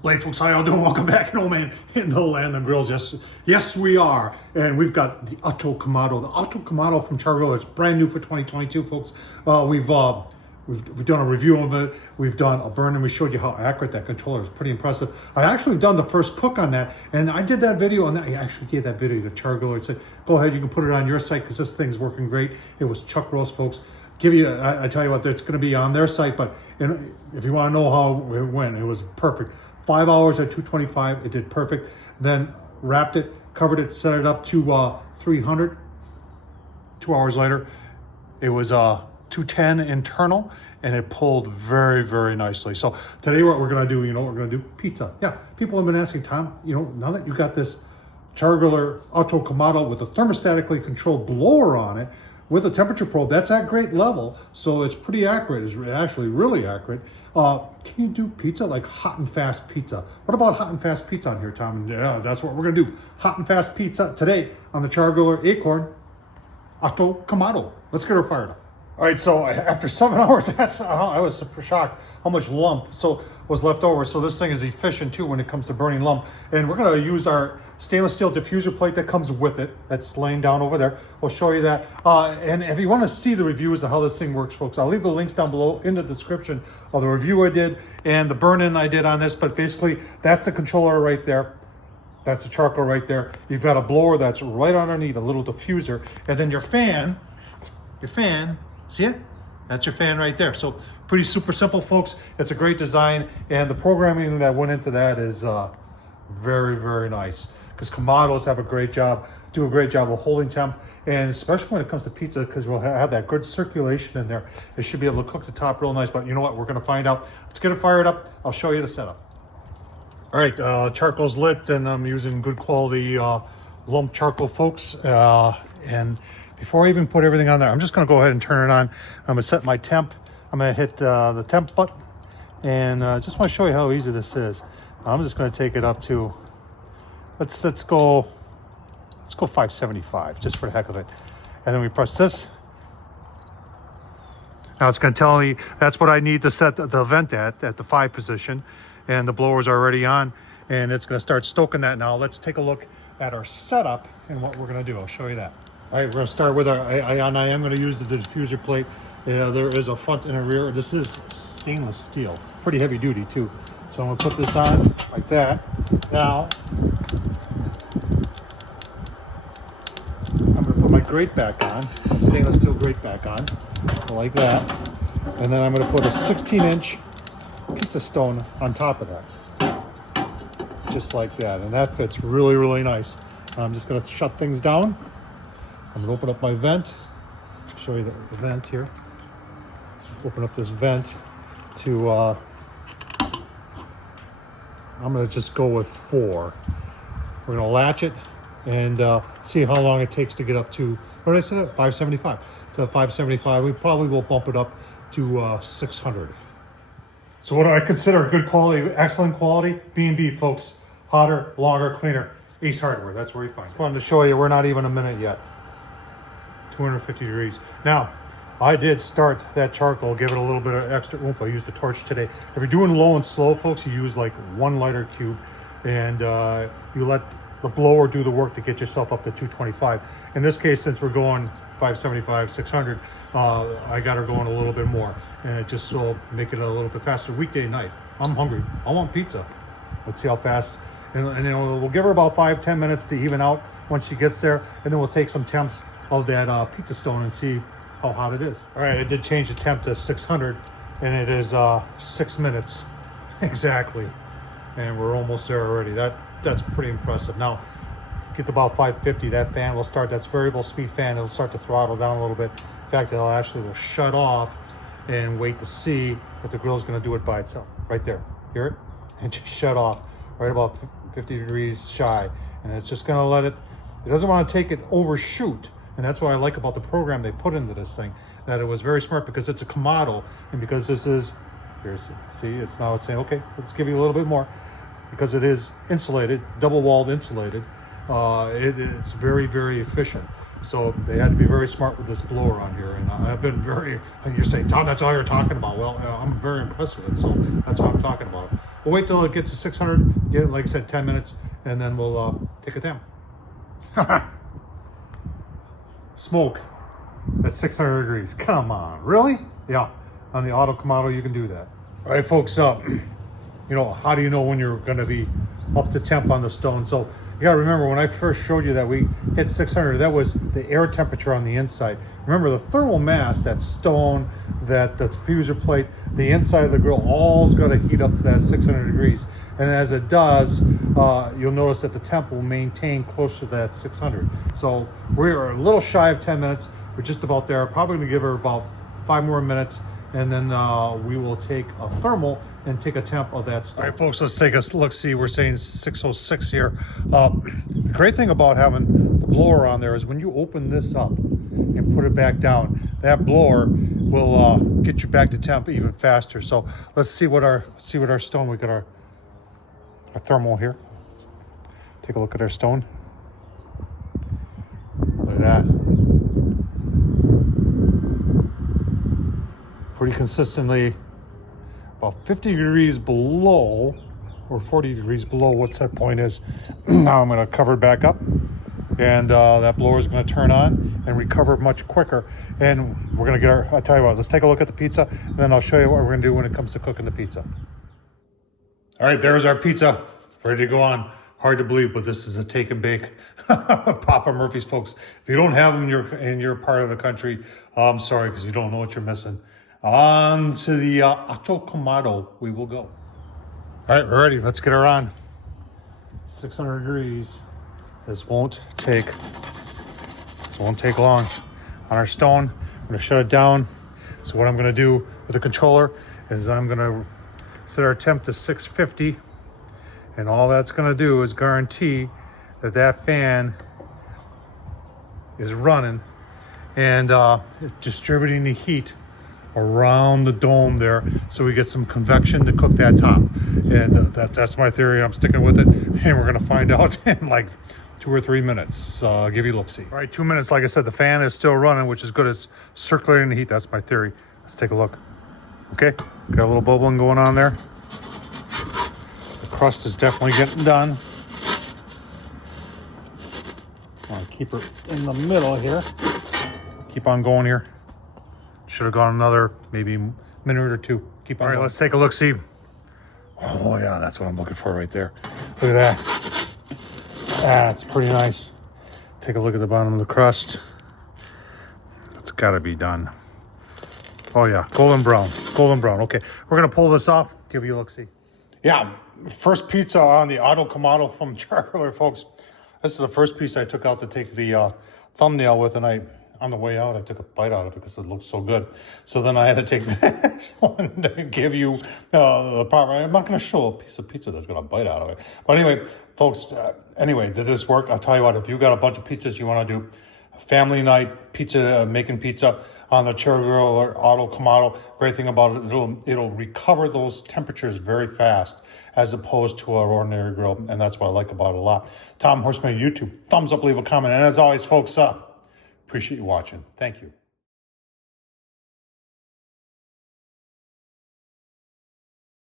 Hey folks, how y'all doing? Welcome back, man, in the land of grills. Yes, we are, and we've got the Kamado, the Kamado from Chargriller. It's brand new for 2022, folks. We've done a review of it. We've done a burn, and we showed you how accurate that controller is. Pretty impressive. I actually done the first cook on that, and I did that video on that. I actually gave that video to Chargriller. I said, go ahead, you can put it on your site because this thing's working great. It was chuck roast, folks. I tell you what, it's going to be on their site, but if you want to know how it went, it was perfect. 5 hours at 225, it did perfect. Then wrapped it, covered it, set it up to 300. 2 hours later, it was 210 internal, and it pulled very, very nicely. So today what we're gonna do, you know what we're gonna do? Pizza. Yeah, people have been asking, Tom, you know, now that you got this Char-Griller Kamado with a thermostatically controlled blower on it, with a temperature probe, that's at great level, so it's pretty accurate. It's actually really accurate. Can you do pizza, like hot and fast pizza? What about hot and fast pizza on here, Tom? Yeah, that's what we're gonna do. Hot and fast pizza today on the Chargriller Akorn Kamado. Let's get her fired up. All right, so after 7 hours, I was super shocked how much lump was left over. So this thing is efficient too when it comes to burning lump. And we're gonna use our stainless steel diffuser plate that comes with it. That's laying down over there. We'll show you that. And if you wanna see the reviews of how this thing works, folks, I'll leave the links down below in the description of the review I did and the burn-in I did on this. But basically, that's the controller right there. That's the charcoal right there. You've got a blower that's right underneath, a little diffuser. And then your fan, see it? That's your fan right there. So pretty super simple, folks. It's a great design, and the programming that went into that is very, very nice. Because Kamados do a great job of holding temp, and especially when it comes to pizza, because we'll have that good circulation in there. It should be able to cook the top real nice. But you know what? We're going to find out. Let's get it fired up. I'll show you the setup. All right, charcoal's lit, and I'm using good quality lump charcoal, folks, and before I even put everything on there, I'm just going to go ahead and turn it on. I'm going to set my temp. I'm going to hit the temp button, and just want to show you how easy this is. I'm just going to take it up to let's go 575 just for the heck of it, and then we press this. Now it's going to tell me that's what I need to set the vent at the 5 position, and the blower's already on, and it's going to start stoking that now. Let's take a look at our setup and what we're going to do. I'll show you that. All right, we're going to start with I am going to use the diffuser plate. There is a front and a rear. This is stainless steel, pretty heavy duty too. So I'm going to put this on like that. Now, I'm going to put my grate back on, stainless steel grate back on, like that. And then I'm going to put a 16-inch pizza stone on top of that, just like that. And that fits really, really nice. I'm just going to shut things down. I'm going to open up my vent, show you the vent here. Open up this vent to, I'm going to just go with 4. We're going to latch it and see how long it takes to get up to, what did I say, 575. To 575, we probably will bump it up to 600. So what do I consider good quality, excellent quality? B&B, folks. Hotter, longer, cleaner. Ace Hardware, that's where you find it. Just wanted to show you, we're not even a minute yet. 250 degrees. Now, I did start that charcoal, give it a little bit of extra oomph. I used a torch today. If you're doing low and slow, folks, you use like 1 lighter cube, and you let the blower do the work to get yourself up to 225. In this case, since we're going 575, 600, I got her going a little bit more, and it just will make it a little bit faster. Weekday night, I'm hungry. I want pizza. Let's see how fast. And you know, we'll give her about 5-10 minutes to even out once she gets there, and then we'll take some temps of that pizza stone and see how hot it is. All right, I did change the temp to 600, and it is 6 minutes exactly, and we're almost there already. That's pretty impressive. Now, get to about 550, that fan will start. That's variable speed fan. It'll start to throttle down a little bit. In fact, it'll actually shut off and wait to see if the grill's going to do it by itself. Right there, hear it? And just shut off right about 50 degrees shy, and it's just going to let it. It doesn't want to take it overshoot. And that's what I like about the program they put into this thing, that it was very smart because it's a Kamado, and because this is, here, see, it's now saying, okay, let's give you a little bit more. Because it is insulated, double-walled insulated, it's very, very efficient. So they had to be very smart with this blower on here. And I've been very, you're saying, Tom, that's all you're talking about. Well, I'm very impressed with it, so that's what I'm talking about. we'll wait till it gets to 600, get it, like I said, 10 minutes, and then we'll take a temp. Smoke at 600 degrees. Come on, really? Yeah, on the auto Kamado, you can do that. All right, folks, you know, how do you know when you're gonna be up to temp on the stone? So you gotta remember, when I first showed you that we hit 600, that was the air temperature on the inside. Remember, the thermal mass, that stone, that the diffuser plate, the inside of the grill, all's gotta heat up to that 600 degrees. And as it does, you'll notice that the temp will maintain close to that 600. So we are a little shy of 10 minutes. We're just about there. Probably gonna give her about 5 more minutes, and then we will take a thermal and take a temp of that stone. All right, folks, let's take a look. See, we're saying 606 here. The great thing about having the blower on there is when you open this up and put it back down, that blower will get you back to temp even faster. So let's see what our stone. We got our thermal here. Take a look at our stone. Look at that. Pretty consistently about 50 degrees below, or 40 degrees below what set point is. Now I'm going to cover it back up, and that blower is going to turn on and recover much quicker. And we're going to get our, I'll tell you what, let's take a look at the pizza, and then I'll show you what we're going to do when it comes to cooking the pizza. All right, there's our pizza, ready to go on. Hard to believe, but this is a take and bake Papa Murphy's, folks. If you don't have them in your part of the country, I'm sorry, because you don't know what you're missing. On to the Auto Kamado we will go. All right, we're ready. Let's get her on. 600 degrees. This won't take long. On our stone, I'm gonna shut it down. So what I'm gonna do with the controller is I'm gonna set our temp to 650, and all that's gonna do is guarantee that that fan is running and it's distributing the heat around the dome there, so we get some convection to cook that top. And that's my theory. I'm sticking with it, and we're gonna find out in like 2 or 3 minutes. I'll give you a look-see. All right, 2 minutes. Like I said, the fan is still running, which is good. It's circulating the heat. That's my theory. Let's take a look. Okay, got a little bubbling going on there. The crust is definitely getting done. I'll keep her in the middle here. Keep on going here. Should have gone another maybe minute or 2. Keep on. All right, let's take a look. See. Oh yeah, that's what I'm looking for right there. Look at that. That's pretty nice. Take a look at the bottom of the crust. It's got to be done. Oh yeah, golden brown. Golden brown. Okay, we're gonna pull this off. Give you a look. See. Yeah, first pizza on the Auto Kamado from Chargriller, folks. This is the first piece I took out to take the thumbnail with, and on the way out, I took a bite out of it because it looked so good. So then I had to take the next one to give you the proper. I'm not going to show a piece of pizza that's going to bite out of it. But anyway, folks, did this work? I'll tell you what, if you got a bunch of pizzas you want to do, family night, pizza, making pizza on the Char-Griller Auto Kamado, great thing about it, it'll recover those temperatures very fast as opposed to our ordinary grill. And that's what I like about it a lot. Tom Horsman, YouTube, thumbs up, leave a comment. And as always, folks, appreciate you watching. Thank you.